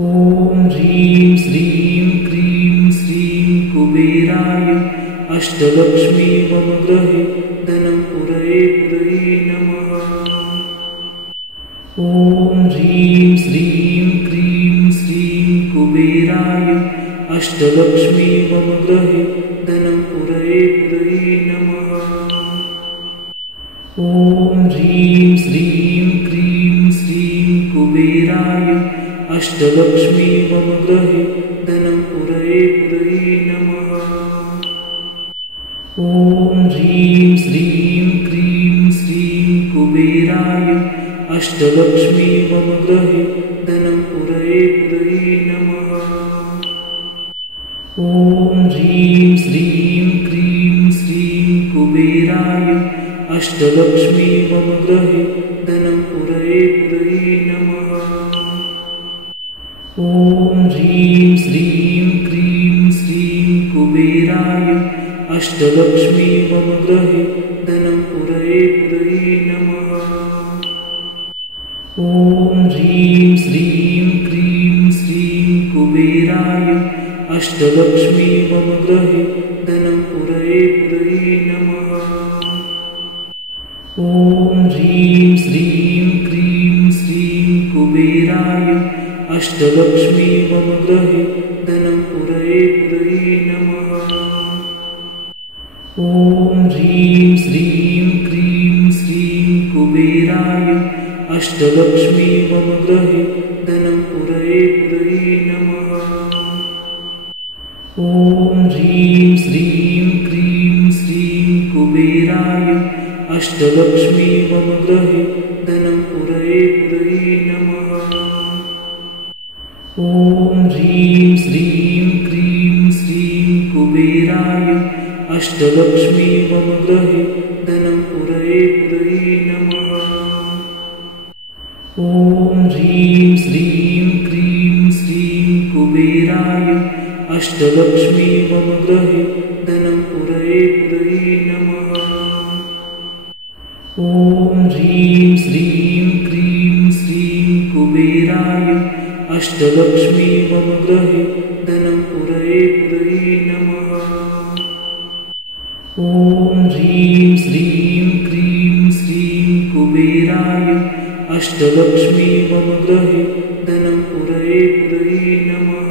ॐ ह्रीं श्रीं क्रीं श्रीं कुबेराय अष्टलक्ष्मी मम गृहे धनं पुरये पुरये नमः। ॐ ह्रीं श्रीं क्रीं श्रीं कुबेराय अष्टलक्ष्मी मम गृहे धनं पुरये पुरये नमः। ॐ ह्रीं श्रीं क्रीं श्रीं कुबेराय अष्टलक्ष्मी मम गृहे धनं पुरये पुरये नमः। ॐ ह्रीं श्रीं क्रीं श्रीं कुबेराय अष्टलक्ष्मी मम गृहे धनं पुरये पुरये नमः। ॐ ह्रीं श्रीं क्रीं श्रीं कुबेराय अष्टलक्ष्मी मम गृहे धनं पुरये पुरये नमः। ॐ ह्रीं श्रीं क्रीं श्रीं कुबेराय अष्टलक्ष्मी मम गृहे धनं पुरये पुरये नमः। ॐ ह्रीं श्रीं क्रीं श्रीं कुबेराय अष्टलक्ष्मी मम गृहे धनं पुरये पुरये नमः। ॐ ह्रीं श्रीं क्रीं श्रीं कुबेराय अष्टलक्ष्मी मम गृहे धनं पुरये पुरये नमः। ॐ ह्रीं श्रीं क्रीं श्रीं कुबेराय अष्टलक्ष्मी मम गृहे धनं पुरये पुरये नमः। ॐ ह्रीं श्रीं क्रीं श्रीं कुबेराय अष्टलक्ष्मी मम गृहे धनं पुरये पुरये नमः। ॐ ह्रीं श्रीं क्रीं श्रीं कुबेराय अष्टलक्ष्मी मम गृहे धनं पुरये पुरये नमः। ॐ ह्रीं श्रीं क्रीं श्रीं कुबेराय अष्टलक्ष्मी मम गृहे धनं पुरये पुरये नमः। ॐ ह्रीं श्रीं क्रीं श्रीं कुबेराय अष्टलक्ष्मी मम गृहे धनं पुरये पुरये नमः। ॐ ह्रीं श्रीं क्रीं श्रीं कुबेराय अष्टलक्ष्मी मम गृहे धनं पुरये पुरये नमः।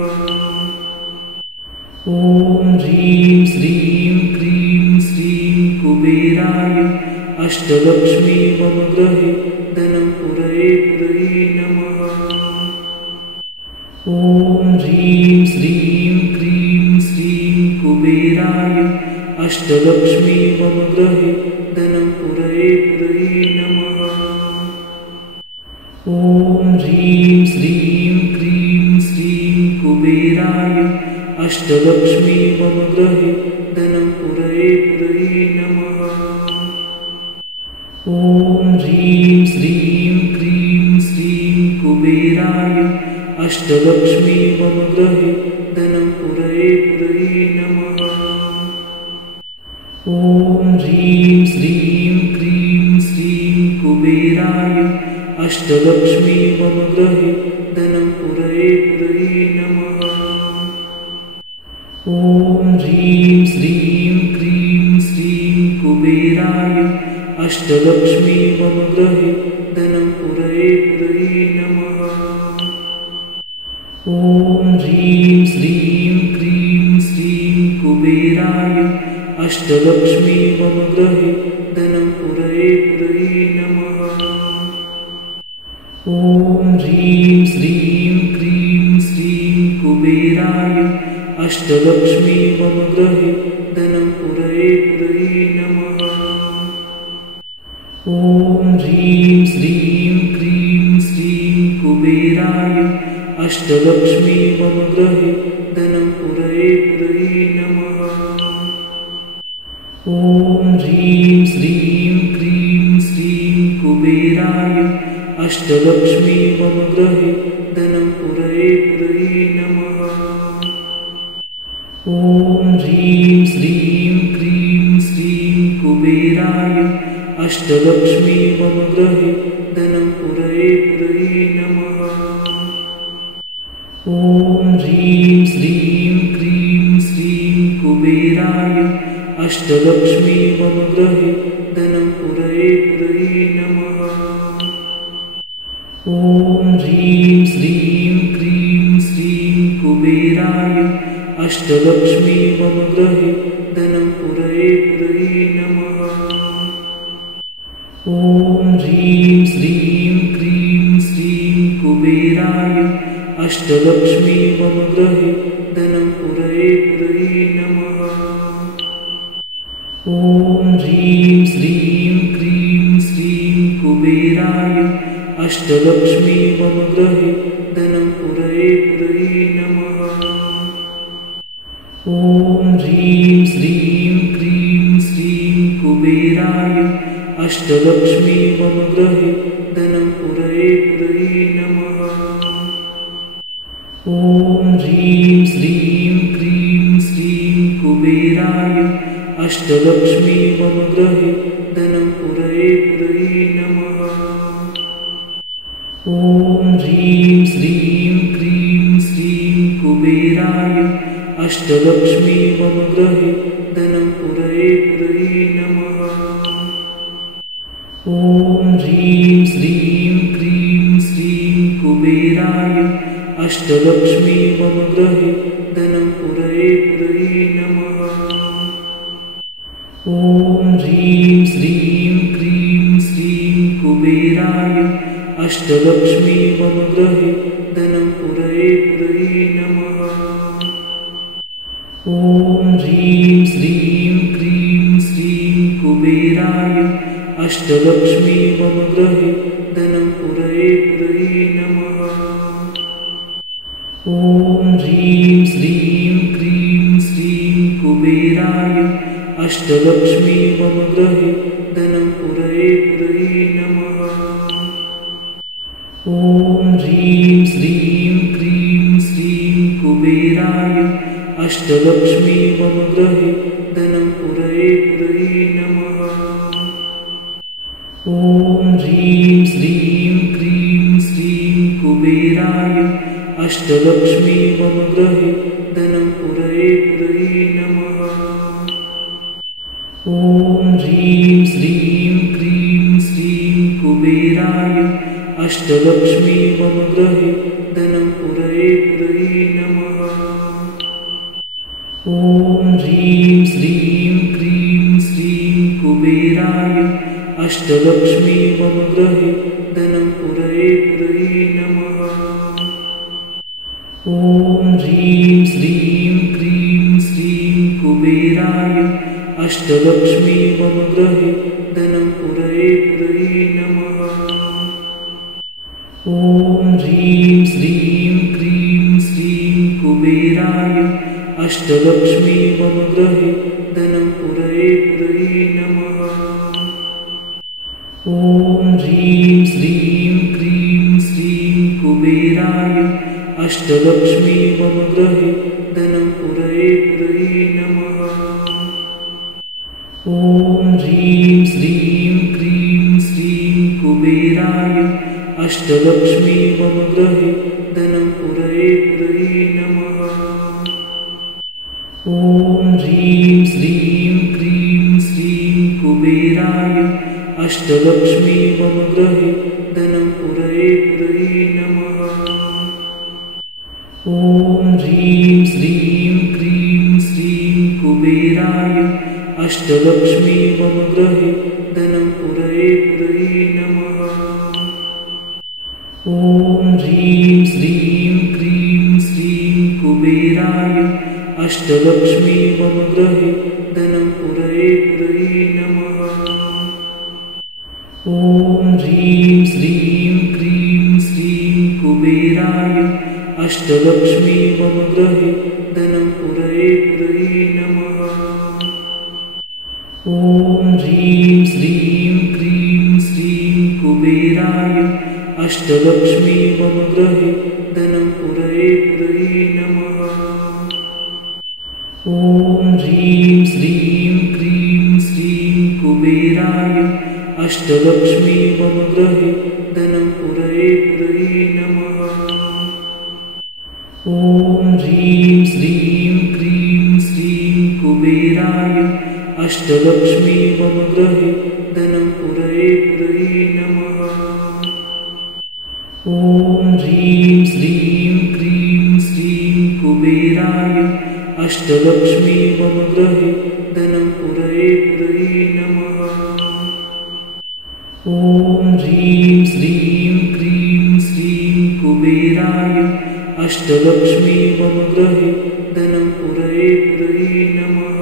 ॐ ह्रीं श्रीं क्रीं श्रीं कुबेराय अष्टलक्ष्मी मम गृहे धनं पुरये पुरये नमः। ॐ ह्रीं श्रीं क्रीं श्रीं कुबेराय अष्टलक्ष्मी मम गृहे धनं पुरये पुरये नमः। ॐ ह्रीं श्रीं क्रीं श्रीं कुबेराय अष्टलक्ष्मी मम गृहे धनं पुरये पुरये नमः। ॐ ह्रीं श्रीं क्रीं श्रीं कुबेराय अष्टलक्ष्मी मम गृहे धनं पुरये पुरये नमः। ॐ ह्रीं श्रीं क्रीं श्रीं कुबेराय अष्टलक्ष्मी मम गृहे धनं पुरये पुरये नमः। ॐ ह्रीं श्रीं क्रीं श्रीं कुबेराय अष्टलक्ष्मी मम गृहे धनं पुरये पुरये नमः। ॐ ह्रीं श्रीं क्रीं श्रीं कुबेराय अष्टलक्ष्मी मम गृहे धनं पुरये पुरये नमः। ॐ ह्रीं श्रीं क्रीं श्रीं कुबेराय अष्टलक्ष्मी मम गृहे धनं पुरये पुरये नमः। ॐ ह्रीं श्रीं क्रीं श्रीं कुबेराय अष्टलक्ष्मी मम गृहे धनं पुरये पुरये नमः। ॐ ह्रीं श्रीं क्रीं श्रीं कुबेराय अष्टलक्ष्मी मम गृहे धनं पुरये पुरये नमः। ॐ ह्रीं श्रीं क्रीं श्रीं कुबेराय अष्टलक्ष्मी मम गृहे धनं पुरये पुरये नमः। ॐ ह्रीं श्रीं क्रीं श्रीं कुबेराय अष्टलक्ष्मी मम गृहे धनं उरये उरये नमः। ॐ ह्रीं श्रीं क्रीं श्रीं कुबेराय अष्टलक्ष्मी मम गृहे धनं उरये उरये नमः। ॐ ह्रीं श्रीं क्रीं श्रीं कुबेराय अष्टलक्ष्मी मम गृहे धनं उरये उरये नमः। ॐ ह्रीं श्रीं क्रीं श्रीं कुबेराय अष्टलक्ष्मी मम गृहे धनं उरये उरये नमः। ॐ ह्रीं श्रीं क्रीं श्रीं कुबेराय अष्टलक्ष्मी मम गृहे धनं उरये उरये नमः। ॐ ह्रीं श्रीं क्रीं श्रीं कुबेराय अष्टलक्ष्मी मम गृहे धनं उरये उरये नमः। ॐ ह्रीं श्रीं क्रीं श्रीं कुबेराय अष्टलक्ष्मी मम गृहे धनं उरये उरये नमः। ॐ ह्रीं श्रीं क्रीं श्रीं कुबेराय अष्टलक्ष्मी मम गृहे धनं उरये उरये नमः। ॐ ह्रीं श्रीं क्रीं श्रीं कुबेराय अष्टलक्ष्मी मम गृहे धनं उरये उरये नमः। ॐ ह्रीं श्रीं क्रीं श्रीं कुबेराय अष्टलक्ष्मी मम गृहे धनं उरये उरये नमः। ॐ ह्रीं श्रीं क्रीं श्रीं कुबेराय अष्टलक्ष्मी मम गृहे धनं उरये उरये नमः। ॐ ह्रीं श्रीं क्रीं श्रीं कुबेराय अष्टलक्ष्मी मम गृहे धनं उरये उरये नमः। ॐ ह्रीं श्रीं क्रीं श्रीं कुबेराय अष्टलक्ष्मी मम गृहे धनं उरये उरये नमः। ॐ ह्रीं श्रीं क्रीं श्रीं कुबेराय अष्टलक्ष्मी मम गृहे धनं उरये उरये नमः। ॐ ह्रीं श्रीं क्रीं श्रीं कुबेराय अष्टलक्ष्मी मम गृहे धनं उरये उरये नमः। ॐ ह्रीं श्रीं क्रीं श्रीं कुबेराय अष्टलक्ष्मी मम गृहे धनं उरये उरये नमः। ॐ ह्रीं श्रीं क्रीं श्रीं कुबेराय अष्टलक्ष्मी मम गृहे धनं उरये उरये नमः। ॐ ह्रीं श्रीं क्रीं श्रीं कुबेराय अष्टलक्ष्मी मम गृहे धनं उरये उरये नमः। ॐ ह्रीं श्रीं क्रीं श्रीं कुबेराय अष्टलक्ष्मी मम गृहे धनं उरये उरये नमः। ॐ ह्रीं श्रीं क्रीं श्रीं कुबेराय अष्टलक्ष्मी मम गृहे धनं उरये उरये नमः। ॐ ह्रीं श्रीं क्रीं श्रीं कुबेराय अष्टलक्ष्मी मम गृहे धनं उरये उरये नमः। ॐ ह्रीं श्रीं क्रीं श्रीं कुबेराय अष्टलक्ष्मी मम गृहे धनं उरये उरये नमः। ॐ ह्रीं श्रीं क्रीं श्रीं कुबेराय अष्टलक्ष्मी मम गृहे धनं उरये उरये नमः। ॐ ह्रीं श्रीं क्रीं श्रीं कुबेराय अष्टलक्ष्मी मम गृहे धनं उरये उरये नमः। ॐ ह्रीं श्रीं क्रीं श्रीं कुबेराय अष्टलक्ष्मी मम गृहे धनं उरये उरये नमः। ॐ ह्रीं श्रीं क्रीं श्रीं कुबेराय अष्टलक्ष्मी मम गृहे धनं पुरये पुरये नमः। ॐ ह्रीं श्रीं क्रीं श्रीं कुबेराय अष्टलक्ष्मी मम गृहे धनं पुरये पुरये नमः। ॐ ह्रीं श्रीं क्रीं श्रीं कुबेराय अष्टलक्ष्मी मम गृहे धनं पुरये पुरये नमः।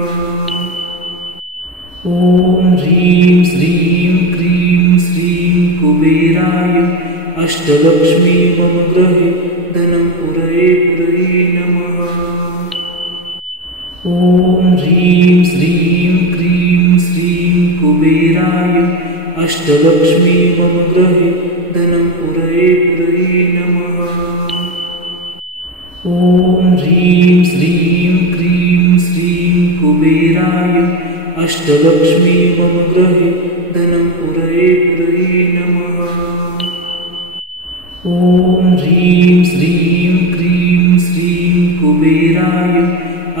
ॐ ह्रीं श्रीं क्रीं श्रीं कुबेराय अष्टलक्ष्मी मम गृहे धनं पुरये पुरये नमः। ॐ ह्रीं श्रीं क्रीं श्रीं कुबेराय अष्टलक्ष्मी मम गृहे धनं पुरये पुरये नमः। ॐ ह्रीं श्रीं क्रीं श्रीं कुबेराय अष्टलक्ष्मी मम गृहे धनं पुरये पुरये नमः। ॐ ह्रीं श्रीं क्रीं श्रीं कुबेराय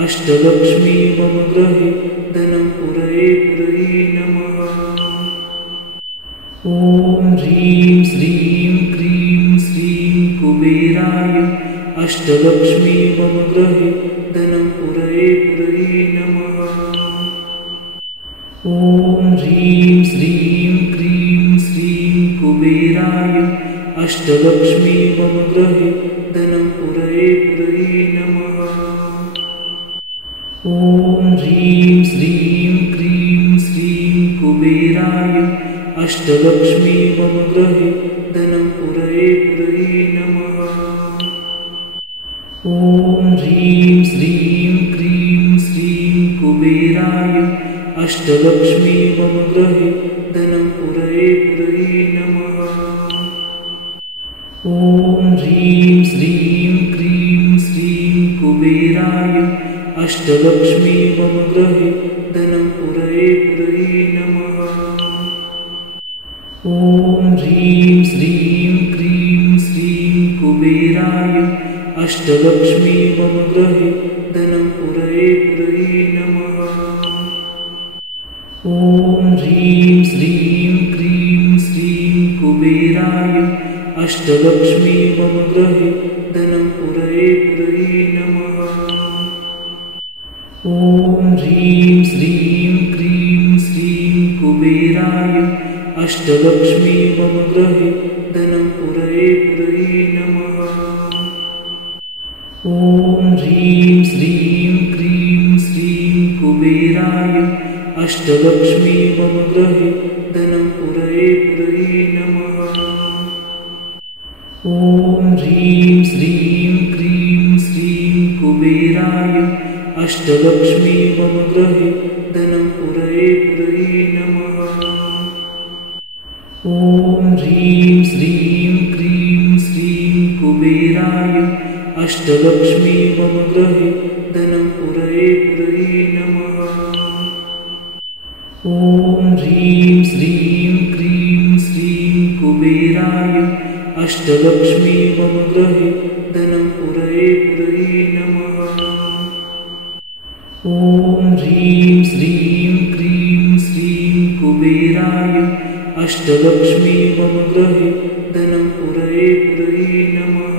अष्टलक्ष्मी मम गृहे धनं पुरये पुरये नमः। ॐ ह्रीं श्रीं क्रीं श्रीं कुबेराय अष्टलक्ष्मी मम गृहे धनं पुरये पुरये नमः। ॐ ह्रीं श्रीं क्रीं श्रीं कुबेराय अष्टलक्ष्मी मम गृहे धनं पुरये पुरये नमः। ॐ ह्रीं श्रीं क्रीं श्रीं कुबेराय अष्टलक्ष्मी मम गृहे धनं पुरये पुरये नमः। ॐ ह्रीं श्रीं क्रीं श्रीं कुबेराय अष्टलक्ष्मी मम गृहे धनं पुरये पुरये नमः। ॐ ह्रीं श्रीं क्रीं श्रीं कुबेराय अष्टलक्ष्मी मम गृहे धनं पुरये पुरये नमः। ॐ ह्रीं श्रीं क्रीं श्रीं कुबेराय अष्टलक्ष्मी मम गृहे धनं पुरये पुरये नमः। ॐ ह्रीं श्रीं क्रीं श्रीं कुबेराय अष्टलक्ष्मी मम गृहे धनं पुरये पुरये नमः। ॐ ह्रीं श्रीं क्रीं श्रीं कुबेराय अष्टलक्ष्मी मम गृहे धनं पुरये पुरये नमः। ॐ ह्रीं श्रीं क्रीं श्रीं कुबेराय अष्टलक्ष्मी मम गृहे धनं पुरये पुरये नमः। ॐ ह्रीं श्रीं क्रीं श्रीं कुबेराय अष्टलक्ष्मी मम गृहे धनं पुरये पुरये नमः। ॐ ह्रीं श्रीं क्रीं श्रीं कुबेराय अष्टलक्ष्मी मम गृहे धनं पुरये पुरये नमः। ॐ ह्रीं श्रीं क्रीं श्रीं कुबेराय अष्टलक्ष्मी मम गृहे धनं पुरये पुरये नमः। ॐ ह्रीं श्रीं क्रीं श्रीं कुबेराय अष्टलक्ष्मी मम गृहे धनं पुरये पुरये नमः।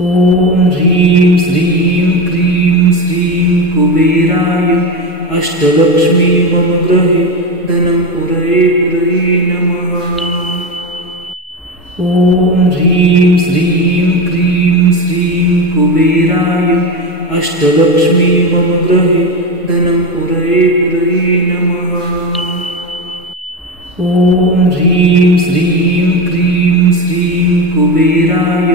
ॐ ह्रीं श्रीं क्रीं श्रीं कुबेराय अष्टलक्ष्मी मम गृहे धनं पुरये पुरये नमः। ॐ ह्रीं श्रीं क्रीं श्रीं कुबेराय अष्टलक्ष्मी मम गृहे धनं पुरये पुरये नमः। ॐ ह्रीं श्रीं क्रीं श्रीं कुबेराय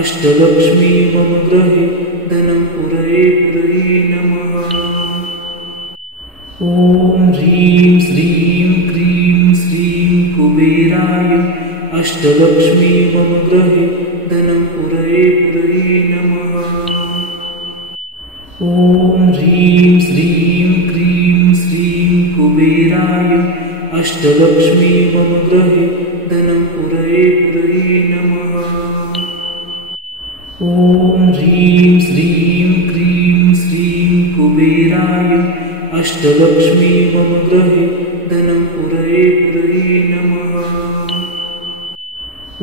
अष्टलक्ष्मी मम गृहे धनं पुरये पुरये नमः। ॐ ह्रीं श्रीं क्रीं श्रीं कुबेराय अष्टलक्ष्मी मम गृहे धनं पुरये पुरये नमः। ॐ ह्रीं श्रीं क्रीं श्रीं कुबेराय अष्टलक्ष्मी मम गृहे धनं पुरये पुरये नमः। ॐ ह्रीं श्रीं क्रीं श्रीं कुबेराय अष्टलक्ष्मी मम गृहे धनं पुरये पुरये नमः।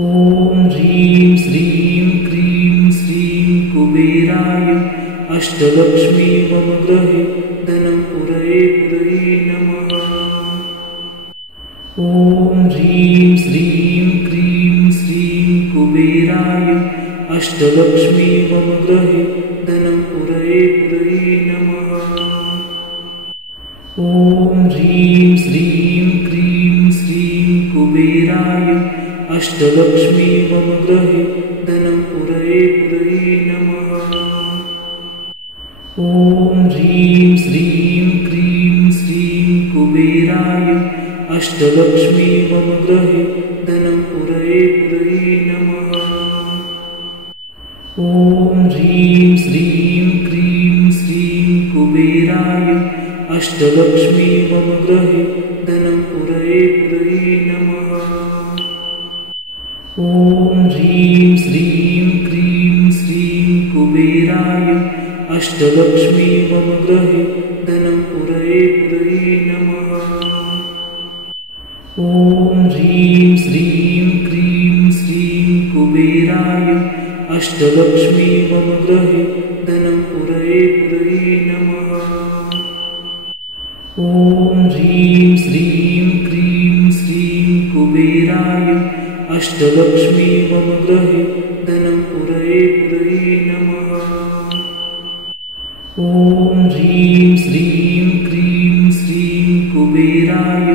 ॐ ह्रीं श्रीं क्रीं श्रीं कुबेराय अष्टलक्ष्मी मम गृहे धनं पुरये पुरये नमः। ॐ ह्रीं श्रीं क्रीं श्रीं कुबेराय अष्टलक्ष्मी मम गृहे धनं पुरये पुरये नमः। ॐ ह्रीं श्रीं क्रीं श्रीं कुबेराय अष्टलक्ष्मी मम गृहे धनं पुरये पुरये नमः। ॐ ह्रीं श्रीं क्रीं श्रीं कुबेराय अष्टलक्ष्मी मम गृहे धनं पुरये पुरये नमः। ॐ ह्रीं श्रीं क्रीं श्रीं कुबेराय अष्टलक्ष्मी मम गृहे धनं पुरये पुरये नमः। ॐ ह्रीं श्रीं क्रीं श्रीं कुबेराय अष्टलक्ष्मी मम गृहे धनं पुरये पुरये नमः। ॐ ह्रीं श्रीं क्रीं श्रीं कुबेराय अष्टलक्ष्मी मम गृहे धनं पुरये पुरये नमः। ॐ ह्रीं श्रीं क्रीं श्रीं कुबेराय अष्टलक्ष्मी मम गृहे धनं पुरये पुरये नमः। ॐ ह्रीं श्रीं क्रीं श्रीं कुबेराय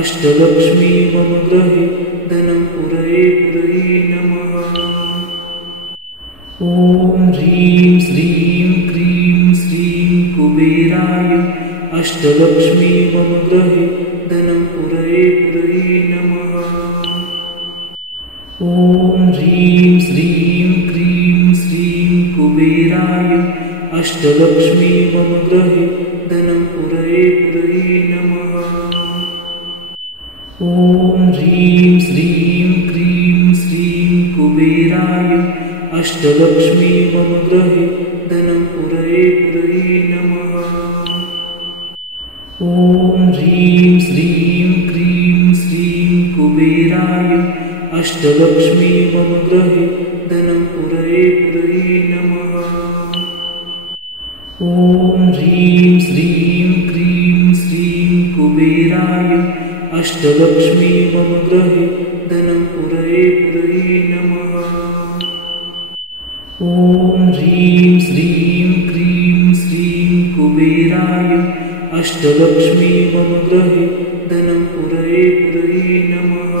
अष्टलक्ष्मी मम गृहे धनं पुरये पुरये नमः। ॐ ह्रीं श्रीं क्रीं श्रीं कुबेराय अष्टलक्ष्मी मम गृहे धनं पुरये पुरये नमः। ॐ ह्रीं श्रीं क्रीं श्रीं कुबेराय अष्टलक्ष्मी मम गृहे धनं पुरये पुरये नमः। ॐ ह्रीं श्रीं क्रीं श्रीं कुबेराय अष्टलक्ष्मी मम गृहे धनं पुरये पुरये नमः। ॐ ह्रीं श्रीं क्रीं श्रीं कुबेराय अष्टलक्ष्मी मम गृहे धनं पुरये पुरये नमः। ॐ ह्रीं श्रीं क्रीं श्रीं कुबेराय अष्टलक्ष्मी मम गृहे धनं पुरये पुरये नमः। ॐ ह्रीं श्रीं क्रीं श्रीं कुबेराय अष्टलक्ष्मी मम गृहे धनं पुरये पुरये नमः।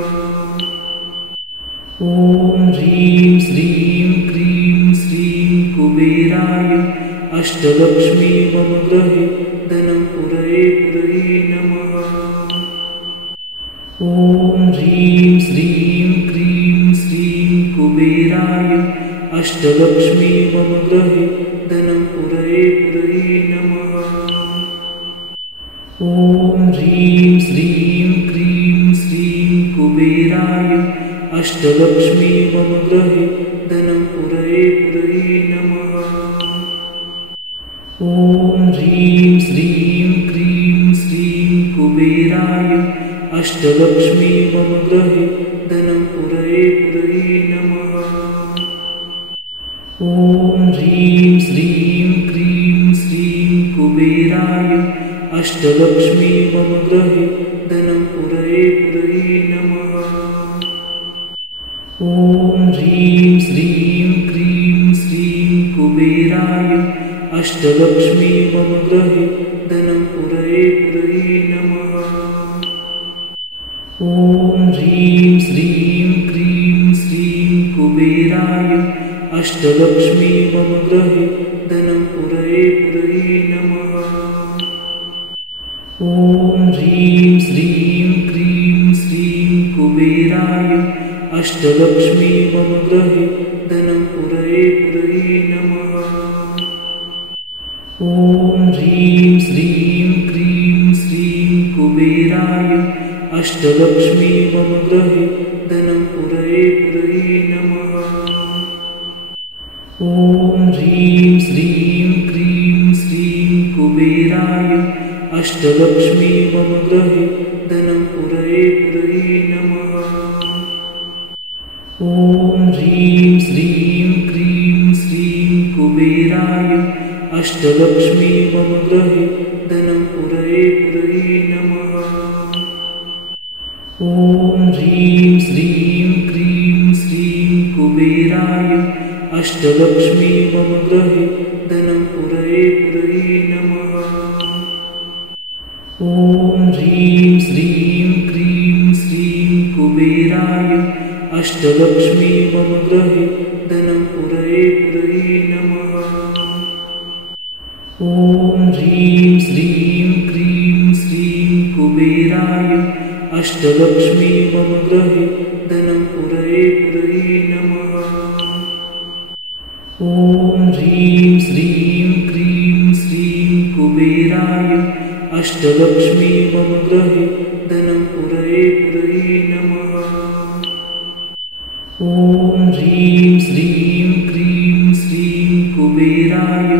ॐ ह्रीं श्रीं क्रीं श्रीं कुबेराय अष्टलक्ष्मी मम गृहे धनं पुरये पुरये नमः। ॐ ह्रीं श्रीं क्रीं श्रीं कुबेराय अष्टलक्ष्मी मम गृहे धनं पुरये पुरये नमः। ॐ ह्रीं श्रीं क्रीं श्रीं कुबेराय अष्टलक्ष्मी मम गृहे धनं पुरये पुरये नमः। ॐ ह्रीं श्रीं क्रीं श्रीं कुबेराय अष्टलक्ष्मी मम गृहे धनं पुरये पुरये नमः। ॐ ह्रीं श्रीं क्रीं श्रीं कुबेराय अष्टलक्ष्मी मम गृहे धनं पुरये पुरये नमः। ॐ ह्रीं श्रीं क्रीं श्रीं कुबेराय अष्टलक्ष्मी मम गृहे धनं पुरये पुरये नमः। ॐ ह्रीं श्रीं क्रीं श्रीं कुबेराय अष्टलक्ष्मी मम गृहे धनं पुरये पुरये नमः। ॐ ह्रीं श्रीं क्रीं श्रीं कुबेराय अष्टलक्ष्मी मम गृहे धनं पुरये पुरये नमः। ॐ ह्रीं श्रीं क्रीं श्रीं कुबेराय अष्टलक्ष्मी मम गृहे धनं पुरये पुरये नमः। ॐ ह्रीं श्रीं क्रीं श्रीं कुबेराय अष्टलक्ष्मी मम गृहे धनं पुरये पुरये नमः। ॐ ह्रीं श्रीं क्रीं श्रीं कुबेराय अष्टलक्ष्मी मम गृहे धनं पुरये पुरये नमः। ॐ ह्रीं श्रीं क्रीं श्रीं कुबेराय अष्टलक्ष्मी मम गृहे धनं पुरये पुरये नमः। ॐ ह्रीं श्रीं क्रीं श्रीं कुबेराय अष्टलक्ष्मी मम गृहे धनं पुरये पुरये नमः। ॐ ह्रीं श्रीं क्रीं श्रीं कुबेराय अष्टलक्ष्मी मम गृहे धनं पुरये पुरये नमः। ॐ ह्रीं श्रीं क्रीं श्रीं कुबेराय अष्टलक्ष्मी मम गृहे धनं पुरये पुरये नमः। ॐ ह्रीं श्रीं क्रीं श्रीं कुबेराय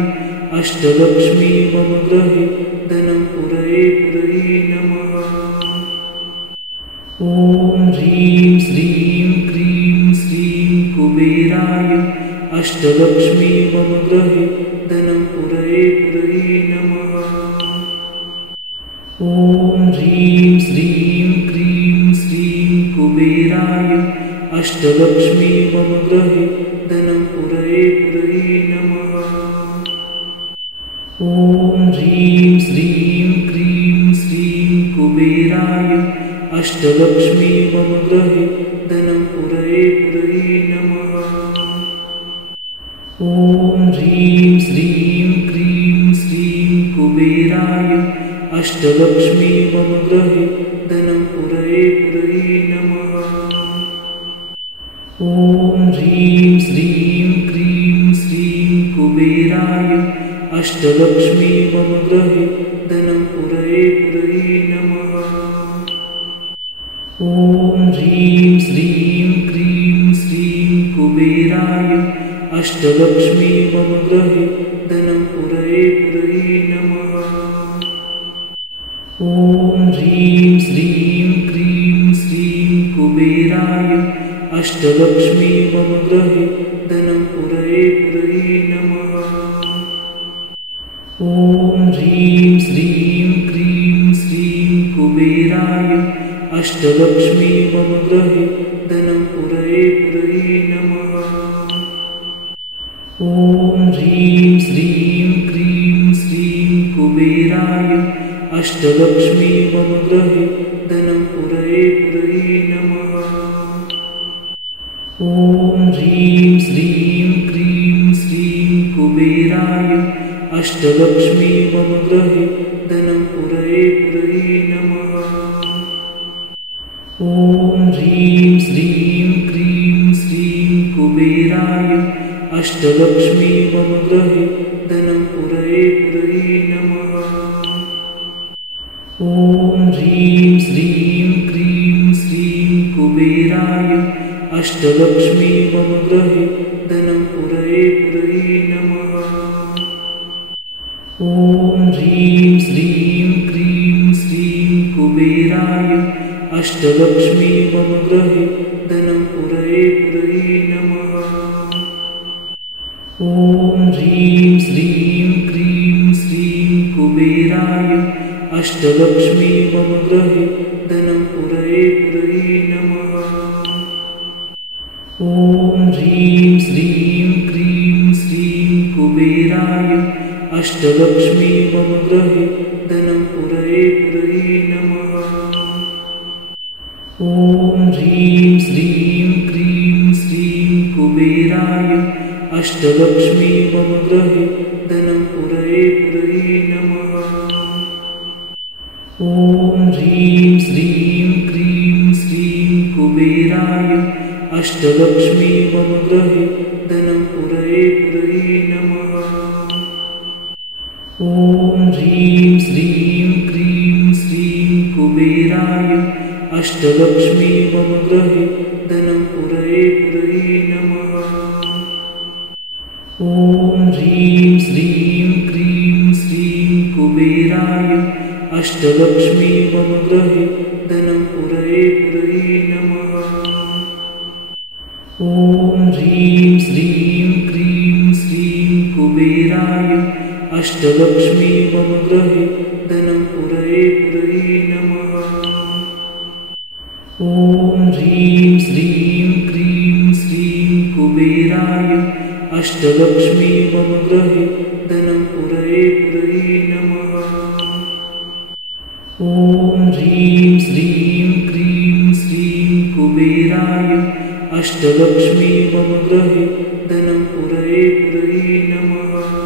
अष्टलक्ष्मी मम गृहे धनं पुरये पुरये नमः। ॐ ह्रीं श्रीं क्रीं श्रीं कुबेराय अष्टलक्ष्मी मम गृहे धनं पुरये पुरये नमः। ॐ ह्रीं श्रीं क्रीं श्रीं कुबेराय अष्टलक्ष्मी मम गृहे धनं पुरये पुरये नमः। ॐ ह्रीं श्रीं क्रीं श्रीं कुबेराय अष्टलक्ष्मी मम गृहे धनं पुरये पुरये नमः। ॐ ह्रीं श्रीं क्रीं श्रीं कुबेराय अष्टलक्ष्मी मम गृहे धनं पुरये पुरये नमः। ॐ ह्रीं श्रीं क्रीं श्रीं कुबेराय अष्टलक्ष्मी मम गृहे धनं पुरये पुरये नमः। ॐ ह्रीं श्रीं क्रीं श्रीं कुबेराय अष्टलक्ष्मी मम गृहे धनं पुरये पुरये नमः। ॐ ह्रीं श्रीं क्रीं श्रीं कुबेराय अष्टलक्ष्मी मम गृहे धनं पुरये पुरये नमः। ॐ ह्रीं श्रीं क्रीं श्रीं कुबेराय अष्टलक्ष्मी मम गृहे धनं पुरये पुरये नमः। ॐ ह्रीं श्रीं क्रीं श्रीं कुबेराय अष्टलक्ष्मी मम गृहे धनं पुरये पुरये नमः। ॐ ह्रीं श्रीं क्रीं श्रीं कुबेराय अष्टलक्ष्मी मम गृहे धनं पुरये पुरये नमः। ॐ ह्रीं श्रीं क्रीं श्रीं कुबेराय अष्टलक्ष्मी मम गृहे धनं पुरये पुरये नमः। ॐ ह्रीं श्रीं क्रीं श्रीं कुबेराय अष्टलक्ष्मी मम गृहे धनं पुरये पुरये नमः। ॐ ह्रीं श्रीं क्रीं श्रीं कुबेराय अष्टलक्ष्मी मम गृहे धनं पुरये पुरये नमः। ॐ ह्रीं श्रीं क्रीं श्रीं कुबेराय अष्टलक्ष्मी मम गृहे धनं पुरये पुरये नमः। ॐ ह्रीं श्रीं क्रीं श्रीं कुबेराय अष्टलक्ष्मी मम गृहे धनं पुरये पुरये नमः। ॐ ह्रीं श्रीं क्रीं श्रीं कुबेराय अष्टलक्ष्मी मम गृहे धनं पुरये पुरये नमः। ॐ ह्रीं श्रीं क्रीं श्रीं कुबेराय अष्टलक्ष्मी मम गृहे धनं पुरये पुरये नमः। ॐ ह्रीं श्रीं क्रीं श्रीं कुबेराय अष्टलक्ष्मी मम गृहे धनं पुरये पुरये नमः। ॐ ॐ ह्रीं श्रीं क्रीं श्रीं कुबेराय अष्टलक्ष्मी मम गृहे धनं पुरये पुरये नमः। ॐ ह्रीं श्रीं क्रीं श्रीं कुबेराय अष्टलक्ष्मी मम गृहे धनं पुरये पुरये नमः। ॐ ह्रीं श्रीं क्रीं श्रीं कुबेराय अष्टलक्ष्मी मम गृहे धनं पुरये पुरये नमः। ॐ ह्रीं श्रीं क्रीं श्रीं कुबेराय अष्टलक्ष्मी मम गृहे धनं पुरये पुरये नमः।